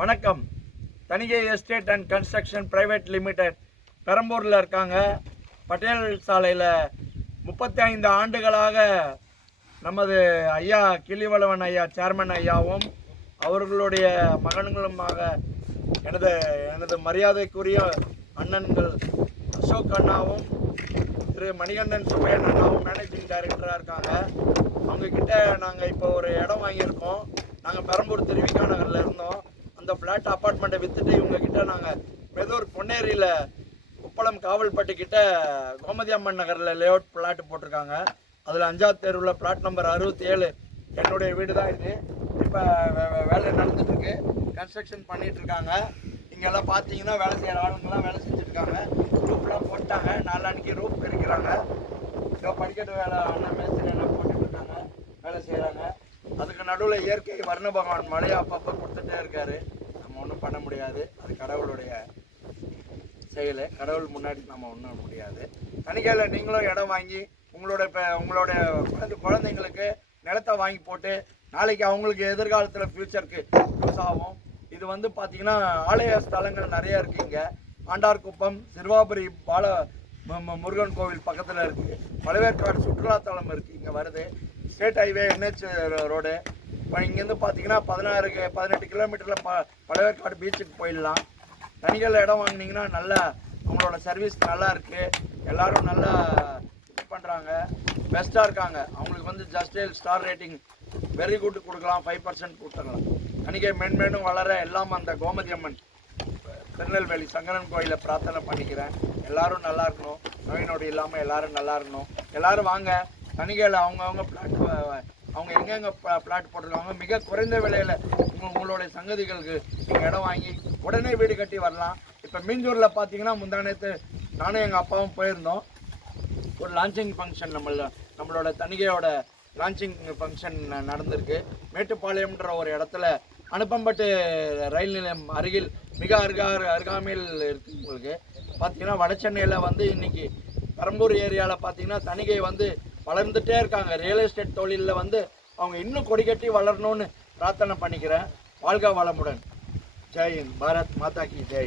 வணக்கம். Thanigai estate and construction private limited பெரம்பூரில் இருக்காங்க. பட்டேல் சாலையில் முப்பத்தி ஐந்து ஆண்டுகளாக நமது ஐயா கிளிவளவன் ஐயா சேர்மன் ஐயாவும் அவர்களுடைய மகன்களுமாக எனது எனது மரியாதைக்குரிய அண்ணன்கள் அசோக் அண்ணாவும் திரு மணிகண்டன் சுப்பையன் அண்ணாவும் மேனேஜிங் டைரக்டராக இருக்காங்க. அவங்கக்கிட்ட நாங்கள் இப்போ ஒரு இடம் வாங்கியிருக்கோம். நாங்கள் பெரம்பூர் திருவிக்கா ஃப்ளாட் அப்பார்ட்மெண்ட்டை விற்றுட்டு இவங்கக்கிட்ட நாங்கள் மெதூர் பொன்னேரியில் உப்பளம் காவல்பட்டு கிட்ட கோமதி அம்மன் நகரில் லேஅவுட் பிளாட் போட்டிருக்காங்க. அதில் அஞ்சாவது தெருவில் பிளாட் நம்பர் அறுபத்தி ஏழு என்னுடைய வீடு தான் இது. இப்போ வேலை நடந்துட்டுருக்கு. கன்ஸ்ட்ரக்ஷன் பண்ணிகிட்ருக்காங்க இங்கெல்லாம் பார்த்தீங்கன்னா வேலை செய்கிற ஆளுங்கெல்லாம் வேலை செஞ்சுருக்காங்க ரூப்லாம் போட்டாங்க. நாளான்னைக்கு ரூப் இருக்கிறாங்க இதோ படிக்கட்டு வேலை அண்ணன் மேஸ்திரி எல்லாம் போட்டுட்ருக்காங்க. வேலை செய்கிறாங்க அதுக்கு நடுவில் இயற்கை வர்ண பகவான் மழையை அப்பப்போ கொடுத்துட்டே இருக்காரு. ஒன்றும் பண்ண முடியாது. அது கடவுளுடைய செயல். கடவுள் முன்னாடி நம்ம ஒன்றும் முடியாது. தனிக்கையில் நீங்களும் இடம் வாங்கி உங்களோட இப்போ உங்களோட குழந்தை குழந்தைங்களுக்கு நிலத்தை வாங்கி போட்டு நாளைக்கு அவங்களுக்கு எதிர்காலத்தில் ஃப்யூச்சருக்கு யூஸ் ஆகும். இது வந்து பார்த்தீங்கன்னா ஆலய ஸ்தலங்கள் நிறைய இருக்குங்க ஆண்டார்குப்பம் சிறுவாபுரி பால முருகன் கோவில் பக்கத்தில் இருக்குது பழவேற்காடு சுற்றுலாத்தலம் இருக்குது இங்கே வருது. ஸ்டேட் ஹைவே என்ஹெச் ரோடு இப்போ இங்கேருந்து பார்த்தீங்கன்னா பதினாறு பதினெட்டு கிலோமீட்டரில் ப பழவேற்காடு பீச்சுக்கு போயிடலாம். தனிகள் இடம் வாங்குனீங்கன்னா நல்லா அவங்களோட சர்வீஸ் நல்லா இருக்குது எல்லோரும் நல்லா இது பண்ணுறாங்க பெஸ்ட்டாக இருக்காங்க. அவங்களுக்கு வந்து just star rating very good கொடுக்கலாம். ஃபைவ் பர்சன்ட் கொடுத்துடலாம். தனிக்கை மென்மேனும் வளர எல்லாம் அந்த கோமதி அம்மன் திருநெல்வேலி சங்கரன் கோயிலை பிரார்த்தனை பண்ணிக்கிறேன். எல்லாரும் நல்லா இருக்கணும். நோய் நொடி இல்லாமல் எல்லாரும் நல்லா இருக்கணும். எல்லாரும் வாங்க. தனிகையில் அவங்கவுங்க பிளாட் அவங்க எங்கெங்க பிளாட் போட்டிருக்காங்க மிக குறைந்த விலையில் உங்களுடைய சங்கதிகளுக்கு நீங்கள் இடம் வாங்கி உடனே வீடு கட்டி வரலாம். இப்போ மீஞ்சூரில் பார்த்தீங்கன்னா முந்தானத்து நானும் எங்கள் அப்பாவும் போயிருந்தோம். ஒரு லான்ச்சிங் ஃபங்க்ஷன் நம்மள நம்மளோட தணிகையோட லான்ச்சிங் ஃபங்க்ஷன் நடந்திருக்கு. மேட்டுப்பாளையம்ன்ற ஒரு இடத்துல அனுப்பம்பட்டு ரயில் நிலையம் அருகில் மிக அருகார் அருகாமையில் இருக்கு உங்களுக்கு. பார்த்தீங்கன்னா வட சென்னையில் வந்து இன்னைக்கு பெரம்பூர் ஏரியாவில் பார்த்தீங்கன்னா தணிகை வந்து வளர்ந்துட்டே இருக்காங்க. ரியல் எஸ்டேட் தொழிலில் வந்து அவங்க இன்னும் கொடி கட்டி வளரணும்னு பிரார்த்தனை பண்ணிக்கிறேன். வாழ்க வளமுடன். ஜெய் ஹிந்த் பாரத் மாதா கி ஜெய்.